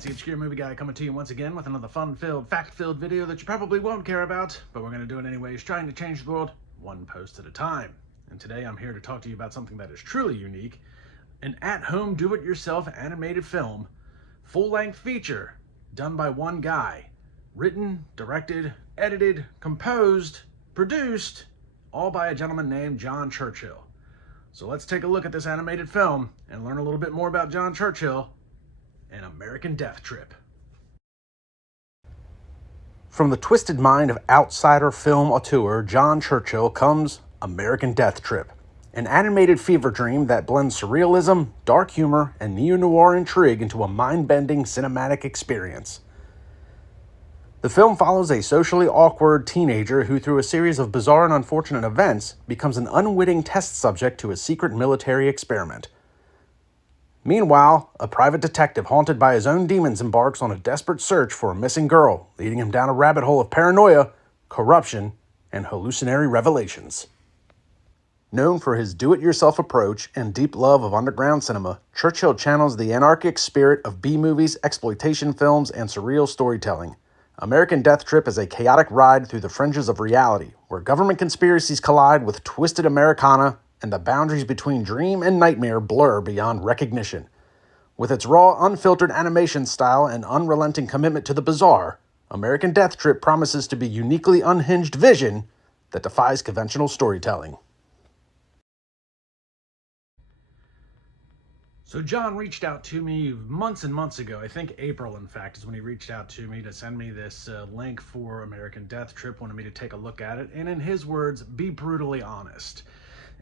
fancy obscure movie guy coming to you once again with another fun-filled, fact-filled video that you probably won't care about, but we're going to do it anyways, trying to change the world one post at a time. And today I'm here to talk to you about something that is truly unique, an at-home do-it-yourself animated film, full-length feature, done by one guy, written, directed, edited, composed, produced, all by a gentleman named John Churchill. So let's take a look at this animated film and learn a little bit more about John Churchill and American Deathtrip. From the twisted mind of outsider film auteur John Churchill comes American Deathtrip, an animated fever dream that blends surrealism, dark humor, and neo-noir intrigue into a mind-bending cinematic experience. The film follows a socially awkward teenager who, through a series of bizarre and unfortunate events, becomes an unwitting test subject to a secret military experiment. Meanwhile, a private detective haunted by his own demons embarks on a desperate search for a missing girl, leading him down a rabbit hole of paranoia, corruption, and hallucinatory revelations. Known for his do-it-yourself approach and deep love of underground cinema, Churchill channels the anarchic spirit of B-movies, exploitation films, and surreal storytelling. American Deathtrip is a chaotic ride through the fringes of reality, where government conspiracies collide with twisted Americana, and the boundaries between dream and nightmare blur beyond recognition. With its raw, unfiltered animation style and unrelenting commitment to the bizarre, American Deathtrip promises to be uniquely unhinged vision that defies conventional storytelling. So John reached out to me months and months ago. I think April, in fact, is when he reached out to me to send me this link for American Deathtrip, wanted me to take a look at it, and in his words, be brutally honest.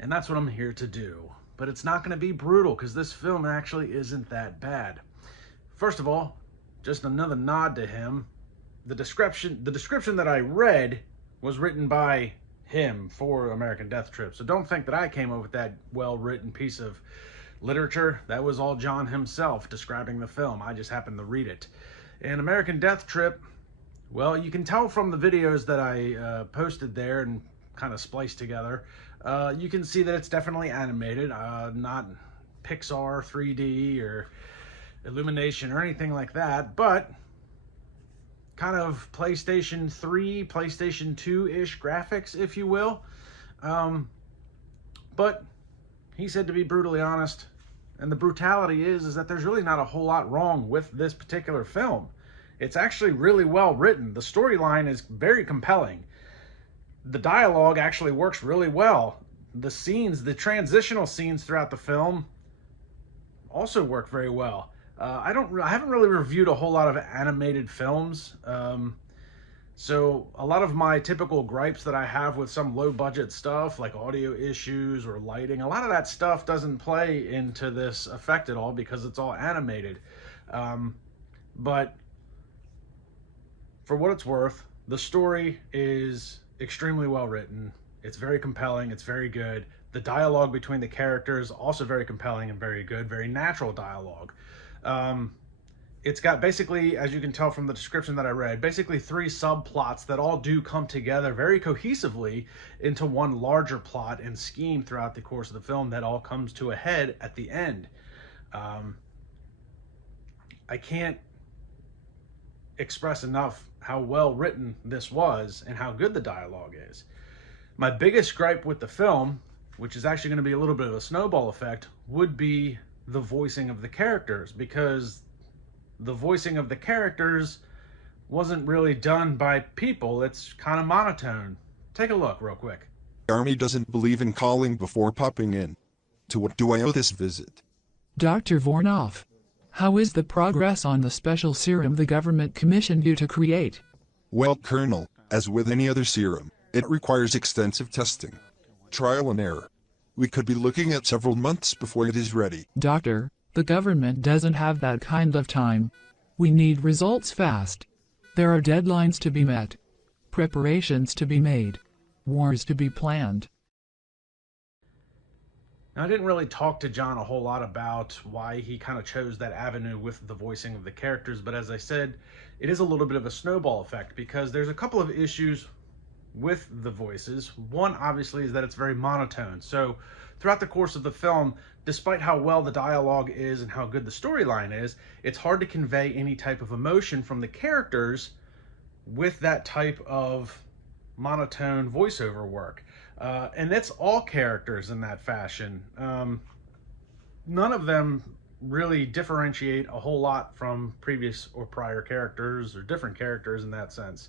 And that's what I'm here to do. But it's not going to be brutal, because this film actually isn't that bad. First of all, just another nod to him. The description that I read was written by him for American Deathtrip. So don't think that I came up with that well-written piece of literature. That was all John himself describing the film. I just happened to read it. And American Deathtrip, well, you can tell from the videos that I posted there and kind of spliced together, you can see that it's definitely animated, not Pixar 3D or Illumination or anything like that, but kind of PlayStation 3, PlayStation 2-ish graphics, if you will. But he said to be brutally honest, and the brutality is that there's really not a whole lot wrong with this particular film. It's actually really well written. The storyline is very compelling. The dialogue actually works really well. The scenes, the transitional scenes throughout the film also work very well. I haven't really reviewed a whole lot of animated films. So a lot of my typical gripes that I have with some low budget stuff like audio issues or lighting, a lot of that stuff doesn't play into this effect at all because it's all animated. But for what it's worth, the story is extremely well written. It's very compelling. It's very good. The dialogue between the characters also very compelling and very good. Very natural dialogue. It's got basically, as you can tell from the description that I read, basically 3 subplots that all do come together very cohesively into one larger plot and scheme throughout the course of the film that all comes to a head at the end. I can't express enough how well written this was and how good the dialogue is. My biggest gripe with the film, which is actually going to be a little bit of a snowball effect, would be the voicing of the characters, because the voicing of the characters wasn't really done by people. It's kind of monotone. Take a look real quick. The Army doesn't believe in calling before popping in. To what do I owe this visit? Dr. Vornoff, how is the progress on the special serum the government commissioned you to create? Well, Colonel, as with any other serum, it requires extensive testing. Trial and error. We could be looking at several months before it is ready. Doctor, the government doesn't have that kind of time. We need results fast. There are deadlines to be met, preparations to be made, wars to be planned. Now, I didn't really talk to John a whole lot about why he kind of chose that avenue with the voicing of the characters, but as I said, it is a little bit of a snowball effect because there's a couple of issues with the voices. One, obviously, is that it's very monotone. So throughout the course of the film, despite how well the dialogue is and how good the storyline is, it's hard to convey any type of emotion from the characters with that type of monotone voiceover work. And that's all characters in that fashion. None of them really differentiate a whole lot from previous or prior characters or different characters in that sense.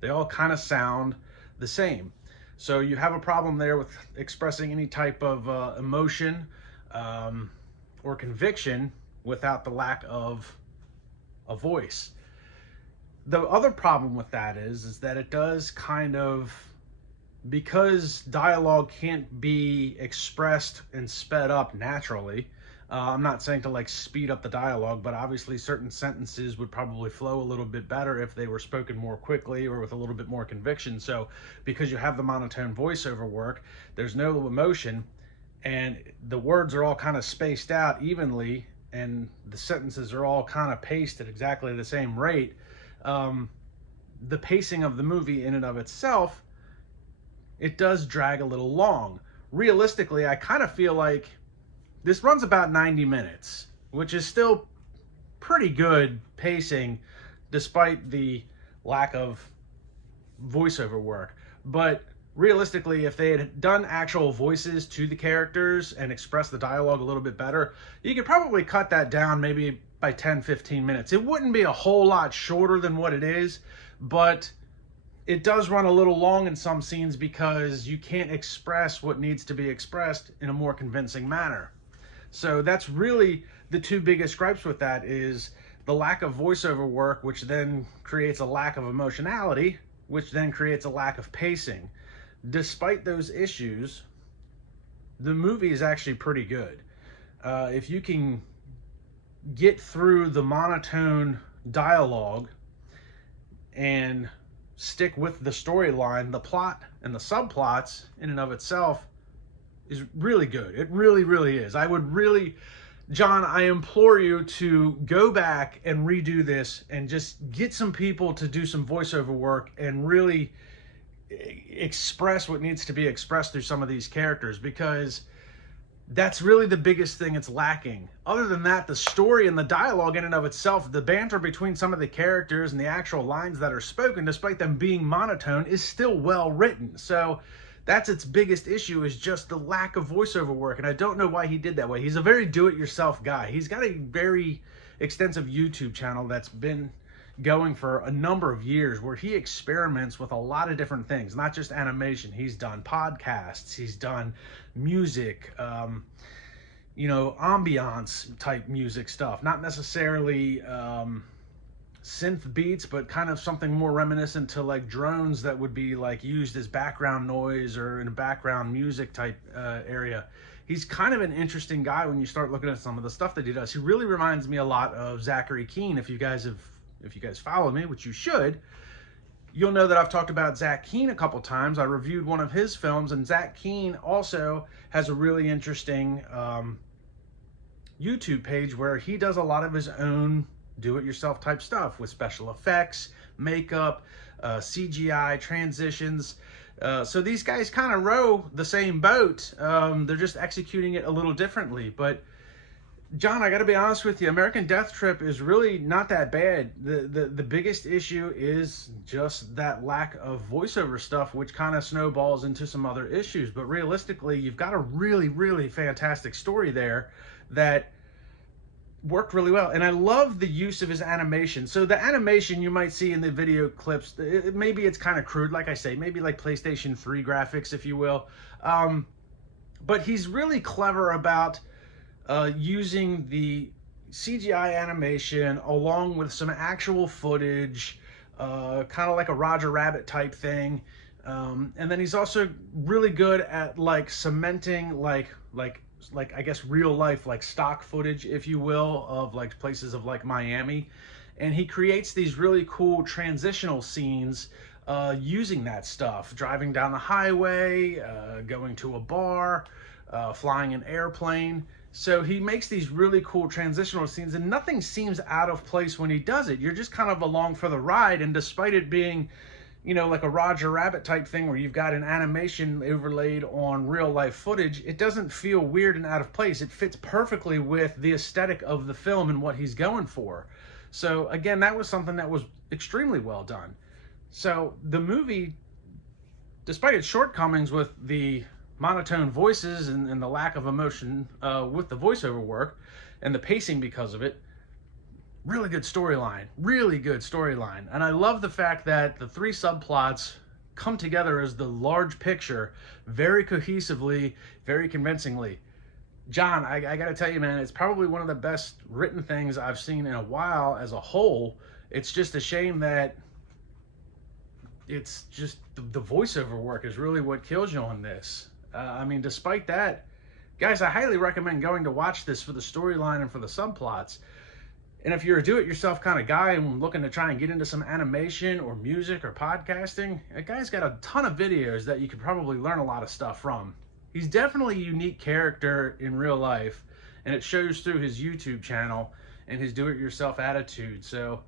They all kind of sound the same. So you have a problem there with expressing any type of emotion or conviction without the lack of a voice. The other problem with that is that it does kind of, because dialogue can't be expressed and sped up naturally. I'm not saying to like speed up the dialogue, but obviously certain sentences would probably flow a little bit better if they were spoken more quickly or with a little bit more conviction. So because you have the monotone voiceover work, there's no emotion, and the words are all kind of spaced out evenly, and the sentences are all kind of paced at exactly the same rate. The pacing of the movie in and of itself, it does drag a little long. Realistically, I kind of feel like this runs about 90 minutes, which is still pretty good pacing despite the lack of voiceover work. But realistically, if they had done actual voices to the characters and expressed the dialogue a little bit better, you could probably cut that down maybe by 10-15 minutes. It wouldn't be a whole lot shorter than what it is, but it does run a little long in some scenes because you can't express what needs to be expressed in a more convincing manner. So that's really the two biggest gripes with that, is the lack of voiceover work, which then creates a lack of emotionality, which then creates a lack of pacing. Despite those issues, the movie is actually pretty good. If you can get through the monotone dialogue and stick with the storyline, the plot and the subplots in and of itself is really good. It really, really is. I would really, John, I implore you to go back and redo this and just get some people to do some voiceover work and really express what needs to be expressed through some of these characters, because that's really the biggest thing it's lacking. Other than that, the story and the dialogue in and of itself, the banter between some of the characters and the actual lines that are spoken, despite them being monotone, is still well written. So that's its biggest issue, is just the lack of voiceover work. And I don't know why he did that way. He's a very do-it-yourself guy. He's got a very extensive YouTube channel that's been going for a number of years, where he experiments with a lot of different things, not just animation. He's done podcasts, he's done music, ambiance type music stuff, not necessarily synth beats, but kind of something more reminiscent to like drones that would be like used as background noise or in a background music type area. He's kind of an interesting guy when you start looking at some of the stuff that he does. He really reminds me a lot of Zachary Keene. If you guys follow me, which you should, you'll know that I've talked about Zach Keene a couple times. I reviewed one of his films, and Zach Keene also has a really interesting YouTube page where he does a lot of his own do-it-yourself type stuff with special effects, makeup, CGI, transitions. So these guys kind of row the same boat. They're just executing it a little differently. But John, I got to be honest with you, American Deathtrip is really not that bad. The biggest issue is just that lack of voiceover stuff, which kind of snowballs into some other issues. But realistically, you've got a really, really fantastic story there that worked really well. And I love the use of his animation. So the animation you might see in the video clips, maybe it's kind of crude, like I say, maybe like PlayStation 3 graphics, if you will. But he's really clever about using the CGI animation along with some actual footage, kind of like a Roger Rabbit type thing. And then he's also really good at like cementing like I guess real life, like stock footage, if you will, of like places of like Miami. And he creates these really cool transitional scenes using that stuff, driving down the highway, going to a bar, flying an airplane. So he makes these really cool transitional scenes, and nothing seems out of place when he does it. You're just kind of along for the ride, and despite it being, you know, like a Roger Rabbit type thing where you've got an animation overlaid on real life footage, it doesn't feel weird and out of place. It fits perfectly with the aesthetic of the film and what he's going for. So again, that was something that was extremely well done. So the movie, despite its shortcomings with the monotone voices and the lack of emotion with the voiceover work and the pacing because of it, really good storyline, really good storyline. And I love the fact that the three subplots come together as the large picture very cohesively, very convincingly. John, I gotta tell you, man, it's probably one of the best written things I've seen in a while as a whole. It's just a shame that it's just the voiceover work is really what kills you on this. I mean, despite that, guys, I highly recommend going to watch this for the storyline and for the subplots. And if you're a do-it-yourself kind of guy and looking to try and get into some animation or music or podcasting, that guy's got a ton of videos that you could probably learn a lot of stuff from. He's definitely a unique character in real life, and it shows through his YouTube channel and his do-it-yourself attitude. So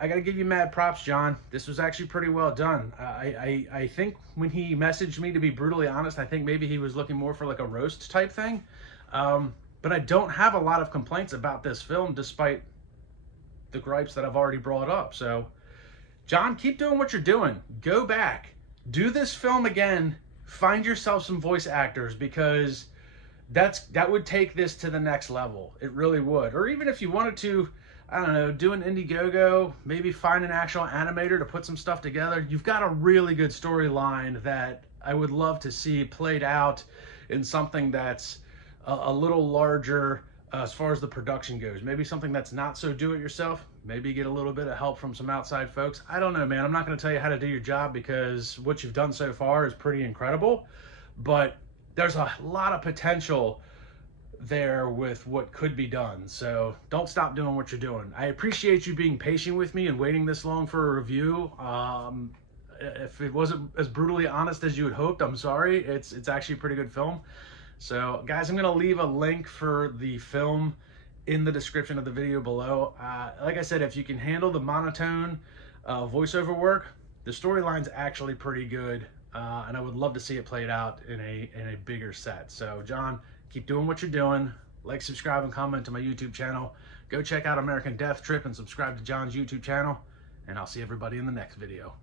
I got to give you mad props, John. This was actually pretty well done. I think when he messaged me, to be brutally honest, I think maybe he was looking more for like a roast type thing. But I don't have a lot of complaints about this film, despite the gripes that I've already brought up. So, John, keep doing what you're doing. Go back. Do this film again. Find yourself some voice actors, because that would take this to the next level. It really would. Or even if you wanted to, I don't know, do an Indiegogo, maybe find an actual animator to put some stuff together. You've got a really good storyline that I would love to see played out in something that's a little larger as far as the production goes. Maybe something that's not so do-it-yourself. Maybe get a little bit of help from some outside folks. I don't know, man. I'm not going to tell you how to do your job, because what you've done so far is pretty incredible. But there's a lot of potential there with what could be done. So don't stop doing what you're doing. I appreciate you being patient with me and waiting this long for a review. If it wasn't as brutally honest as you had hoped, I'm sorry. It's actually a pretty good film. So guys, I'm going to leave a link for the film in the description of the video below. Like I said, if you can handle the monotone voiceover work, the storyline's actually pretty good, and I would love to see it played out in a bigger set. So John, keep doing what you're doing. Like, subscribe, and comment to my YouTube channel. Go check out American Deathtrip and subscribe to John's YouTube channel, and I'll see everybody in the next video.